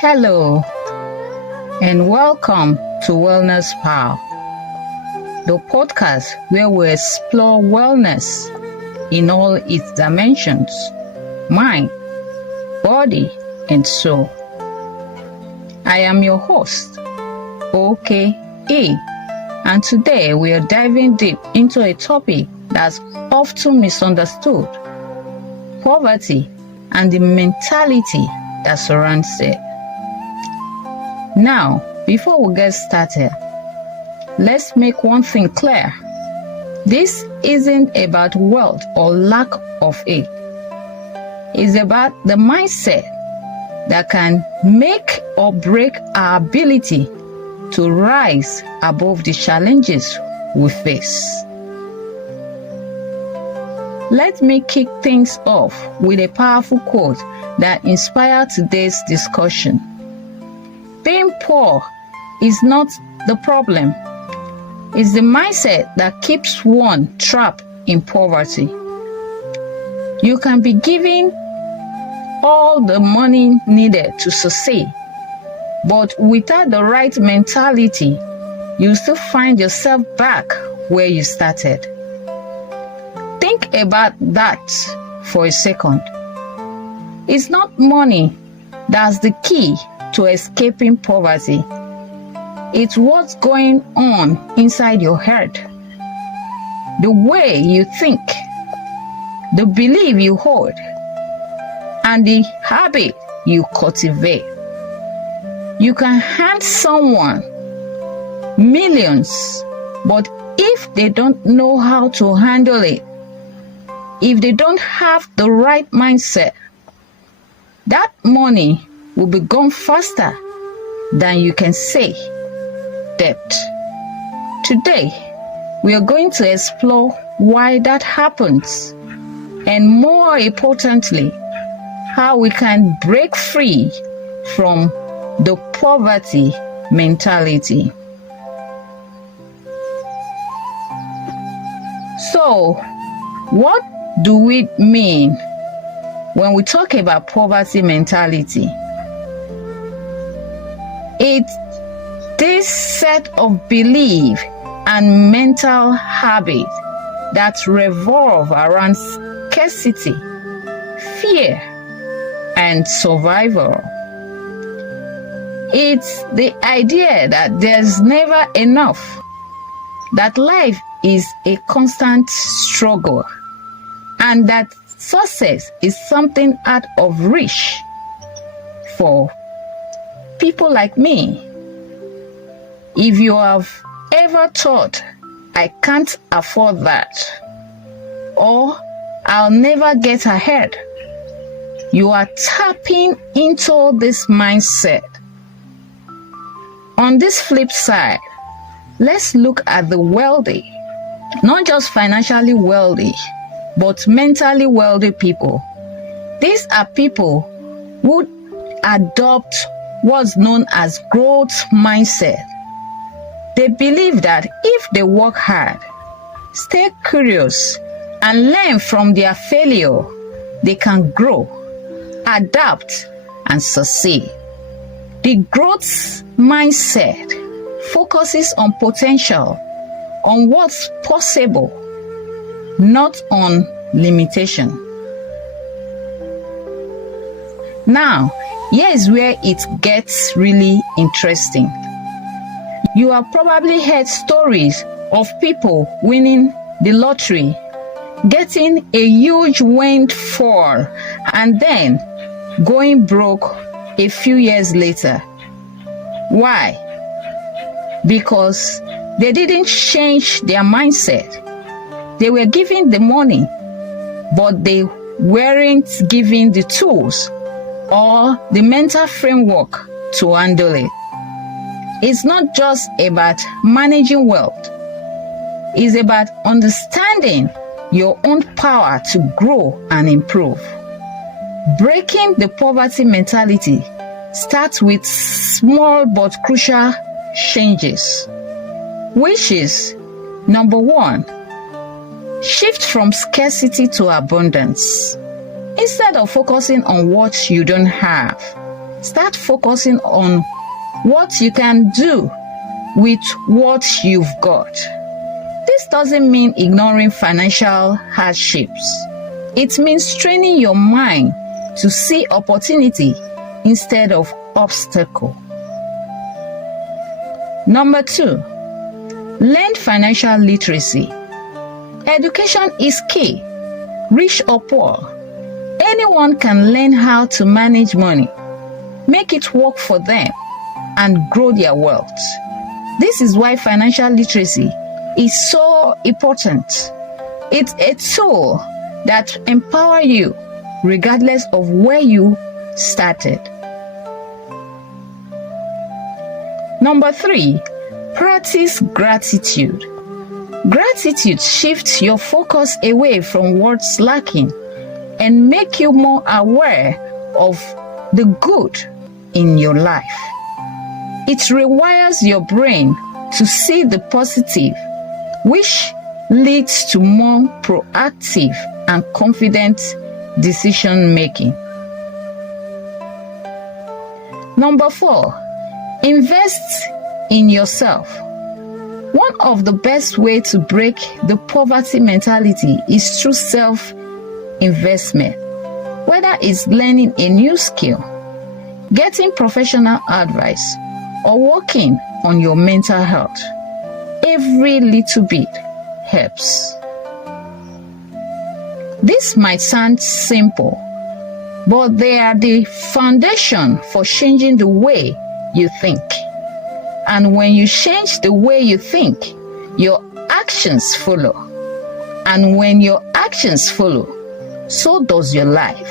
Hello, and welcome to Wellness Power, the podcast where we explore wellness in all its dimensions: mind, body, and soul. I am your host, OKA, and today we are diving deep into a topic that's often misunderstood: poverty and the mentality that surrounds it. Now, before we get started, let's make one thing clear. This isn't about wealth or lack of it. It's about the mindset that can make or break our ability to rise above the challenges we face. Let me kick things off with a powerful quote that inspired today's discussion. Being poor is not the problem. It's the mindset that keeps one trapped in poverty. You can be given all the money needed to succeed, but without the right mentality, you still find yourself back where you started. Think about that for a second. It's not money that's the key to escaping poverty. It's what's going on inside your head. The way you think, the belief you hold, and the habit you cultivate. You can hand someone millions, but if they don't know how to handle it, if they don't have the right mindset, that money will be gone faster than you can say debt. Today, we are going to explore why that happens, and more importantly, how we can break free from the poverty mentality. So, what do we mean when we talk about poverty mentality? It's this set of belief and mental habits that revolve around scarcity, fear, and survival. It's the idea that there's never enough, that life is a constant struggle, and that success is something out of reach for people like me. If you have ever thought, I can't afford that, or I'll never get ahead, you are tapping into this mindset. On this flip side, let's look at the wealthy, not just financially wealthy, but mentally wealthy people. These are people who adopt what's known as growth mindset. They believe that if they work hard, stay curious, and learn from their failure, they can grow, adapt, and succeed. The growth mindset focuses on potential, on what's possible, not on limitation. Now, here's where it gets really interesting. You have probably heard stories of people winning the lottery, getting a huge windfall, and then going broke a few years later. Why? Because they didn't change their mindset. They were given the money, but they weren't given the tools or the mental framework to handle it. It's not just about managing wealth. It's about understanding your own power to grow and improve. Breaking the poverty mentality starts with small but crucial changes, which is: number one, shift from scarcity to abundance. Instead of focusing on what you don't have, Start focusing on what you can do with what you've got. This doesn't mean ignoring financial hardships. It means training your mind to see opportunity instead of obstacle. Number 2, learn financial literacy. Education is key. Rich or poor, anyone can learn how to manage money, make it work for them, and grow their wealth. This is why financial literacy is so important. It's a tool that empowers you regardless of where you started. Number 3, practice gratitude. Gratitude shifts your focus away from what's lacking and make you more aware of the good in your life. It rewires your brain to see the positive, which leads to more proactive and confident decision making. Number 4, invest in yourself. One of the best ways to break the poverty mentality is through self-investment, whether it's learning a new skill, getting professional advice, or working on your mental health. Every little bit helps. This might sound simple, but they are the foundation for changing the way you think. And when you change the way you think, your actions follow. And when your actions follow, so does your life.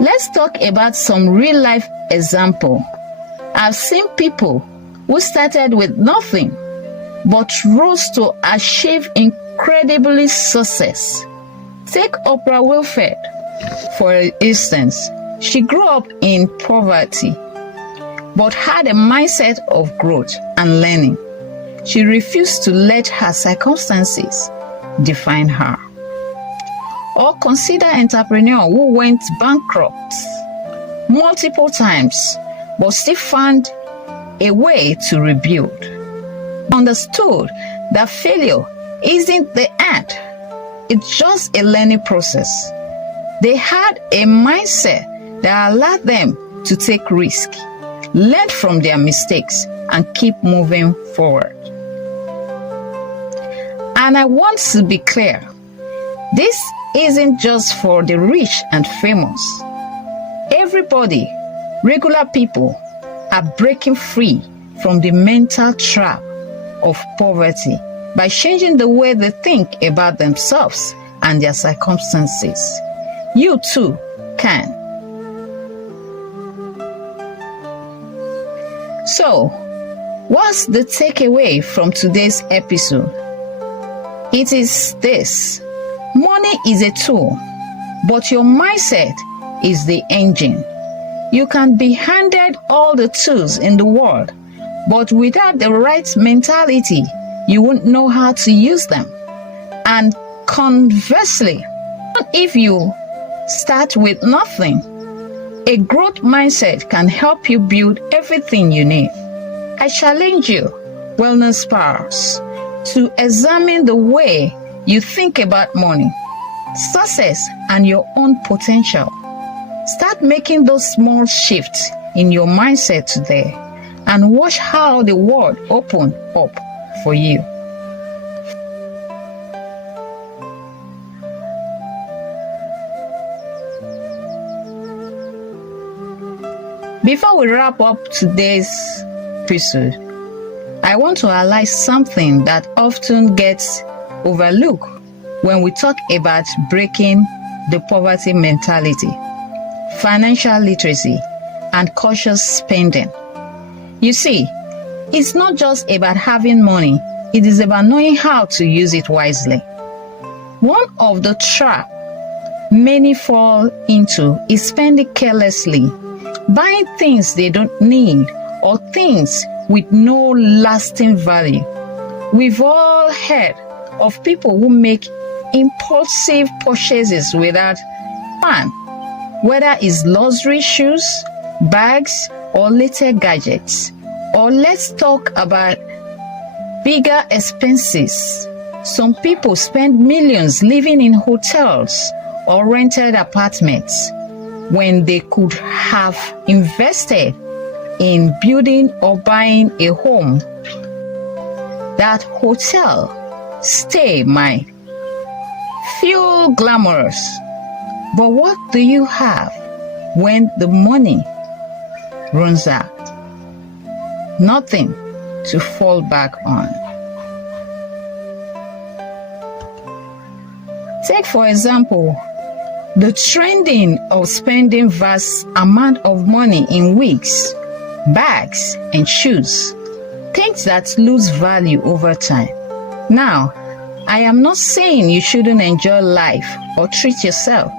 Let's talk about some real life example. I've seen people who started with nothing but rose to achieve incredibly success. Take Oprah Winfrey, for instance. She grew up in poverty but had a mindset of growth and learning. She refused to let her circumstances define her. Or consider an entrepreneur who went bankrupt multiple times but still found a way to rebuild. Understood that failure isn't the end, it's just a learning process. They had a mindset that allowed them to take risks, learn from their mistakes, and keep moving forward. And I want to be clear, this isn't just for the rich and famous. Everybody, regular people, are breaking free from the mental trap of poverty by changing the way they think about themselves and their circumstances. You too can. So, what's the takeaway from today's episode? It is this: money is a tool, but your mindset is the engine. You can be handed all the tools in the world, but without the right mentality, you won't know how to use them. And conversely, if you start with nothing, a growth mindset can help you build everything you need. I challenge you, wellness spouse, to examine the way you think about money, success, and your own potential. Start making those small shifts in your mindset today and watch how the world opens up for you. Before we wrap up today's episode, I want to highlight something that often gets overlooked when we talk about breaking the poverty mentality: financial literacy and cautious spending. You see, it's not just about having money, it is about knowing how to use it wisely. One of the traps many fall into is spending carelessly, buying things they don't need or things with no lasting value. We've all heard of people who make impulsive purchases without plan, whether it's luxury shoes, bags, or later gadgets. Or let's talk about bigger expenses. Some people spend millions living in hotels or rented apartments when they could have invested in building or buying a home. That hotel stay might feel glamorous, but what do you have when the money runs out? Nothing to fall back on. Take, for example, the trending of spending vast amount of money in wigs, bags, and shoes, things that lose value over time. Now, I am not saying you shouldn't enjoy life or treat yourself,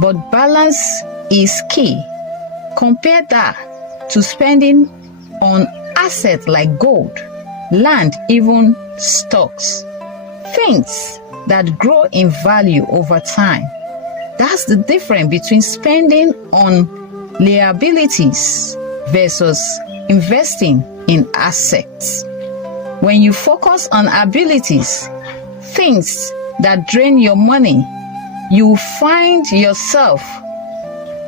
but balance is key. Compare that to spending on assets like gold, land, even stocks, things that grow in value over time. That's the difference between spending on liabilities versus investing in assets. When you focus on abilities, things that drain your money, you find yourself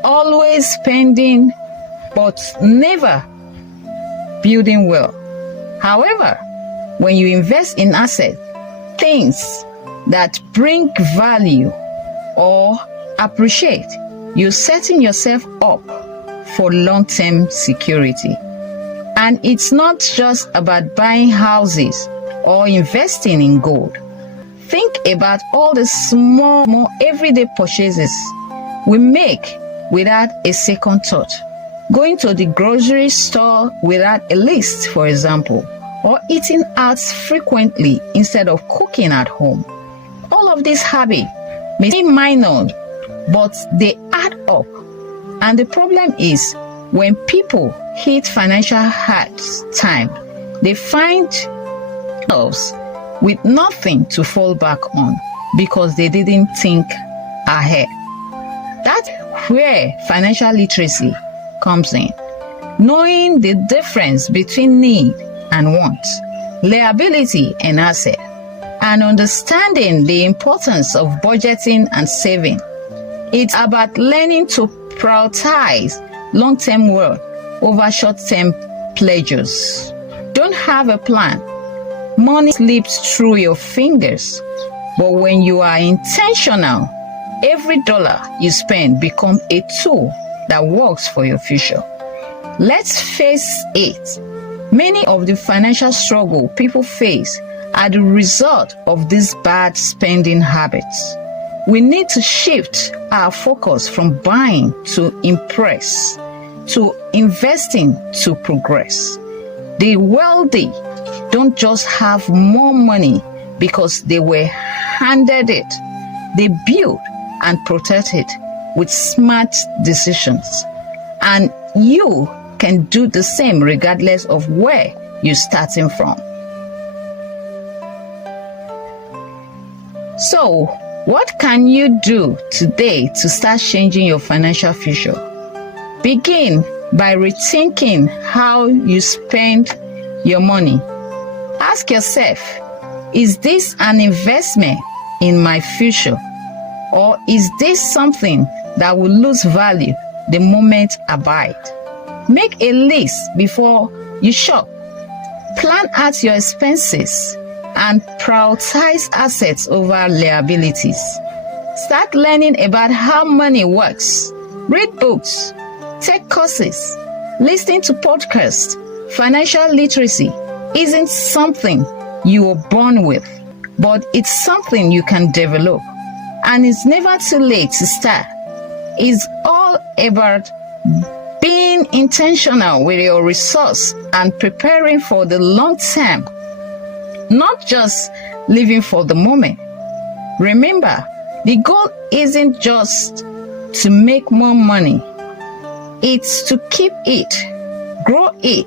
always spending but never building well. However, when you invest in assets, things that bring value or appreciate, you're setting yourself up for long-term security. And it's not just about buying houses or investing in gold. Think about all the small, more everyday purchases we make without a second thought. Going to the grocery store without a list, for example, or eating out frequently instead of cooking at home. All of these habits may seem minor, but they add up. And the problem is, when people hit financial hard time, they find themselves with nothing to fall back on because they didn't think ahead. That's where financial literacy comes in. Knowing the difference between need and want, liability and asset, and understanding the importance of budgeting and saving. It's about learning to prioritize long-term wealth over short-term pleasures. Don't have a plan. Money slips through your fingers. But when you are intentional, every dollar you spend becomes a tool that works for your future. Let's face it, many of the financial struggle people face are the result of these bad spending habits. We need to shift our focus from buying to impress, to investing to progress. The wealthy don't just have more money because they were handed it. They build and protect it with smart decisions. And you can do the same regardless of where you're starting from. So, what can you do today to start changing your financial future? Begin by rethinking how you spend your money. Ask yourself, is this an investment in my future? Or is this something that will lose value the moment I buy it? Make a list before you shop. Plan out your expenses and prioritize assets over liabilities. Start learning about how money works. Read books, take courses, listen to podcasts. Financial literacy isn't something you were born with, but it's something you can develop. And it's never too late to start. It's all about being intentional with your resource and preparing for the long term, not just living for the moment. Remember, the goal isn't just to make more money. It's to keep it, grow it,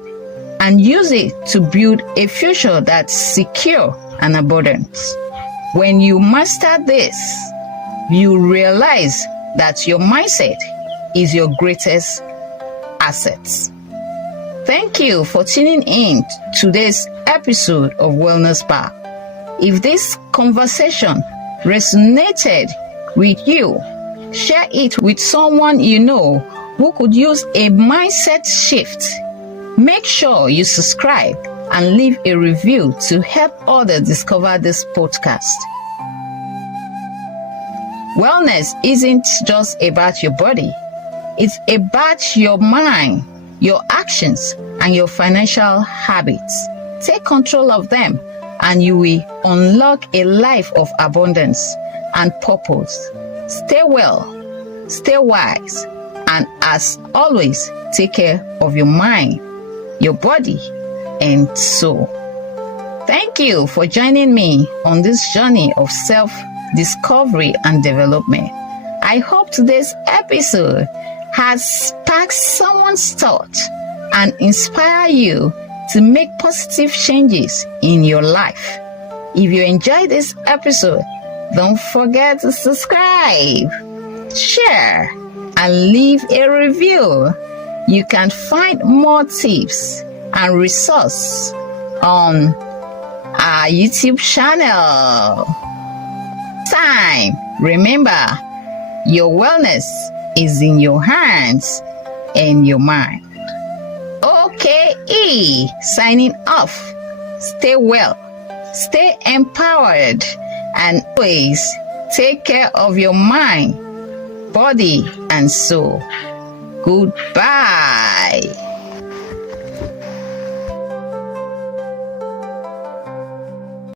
and use it to build a future that's secure and abundant. When you master this, you realize that your mindset is your greatest asset. Thank you for tuning in to today's episode of Wellness Bar. If this conversation resonated with you, share it with someone you know who could use a mindset shift. Make sure you subscribe and leave a review to help others discover this podcast. Wellness isn't just about your body. It's about your mind, your actions, and your financial habits. Take control of them, and you will unlock a life of abundance and purpose. Stay well, stay wise, and as always, take care of your mind, your body, and soul. Thank you for joining me on this journey of self-discovery and development. I hope today's episode has sparked someone's thought and inspired you to make positive changes in your life. If you enjoyed this episode, don't forget to subscribe, share, and leave a review. You can find more tips and resources on our YouTube channel. Remember, your wellness is in your hands and your mind. OKE, signing off. Stay well, stay empowered, and always take care of your mind, body, and soul. Goodbye.